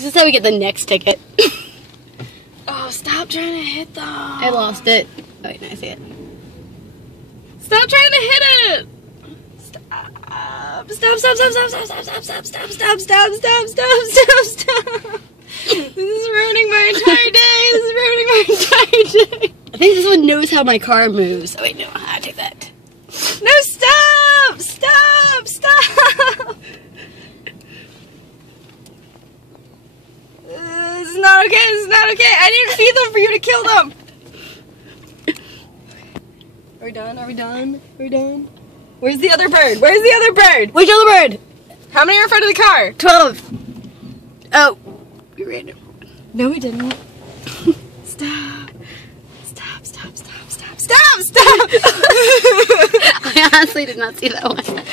This is how we get the next ticket. Oh, stop trying to hit them. I lost it. Oh, wait, no, I see it. Stop trying to hit it. Stop. Stop, stop, stop, stop, stop, stop, stop, stop, stop, stop, stop, stop, stop, stop, stop. This is ruining my entire day. This is ruining my entire day. I think this one knows how my car moves. Oh, wait, no, I'll take that. No, stop! Stop! Stop! This is not okay. This is not okay. I didn't feed them for you to kill them. Are we done? Are we done? Are we done? Where's the other bird? Where's the other bird? Which other bird? How many are in front of the car? 12. Oh, we ran over one. No, we didn't. Stop. Stop, stop, stop, stop, stop, stop! I honestly did not see that one.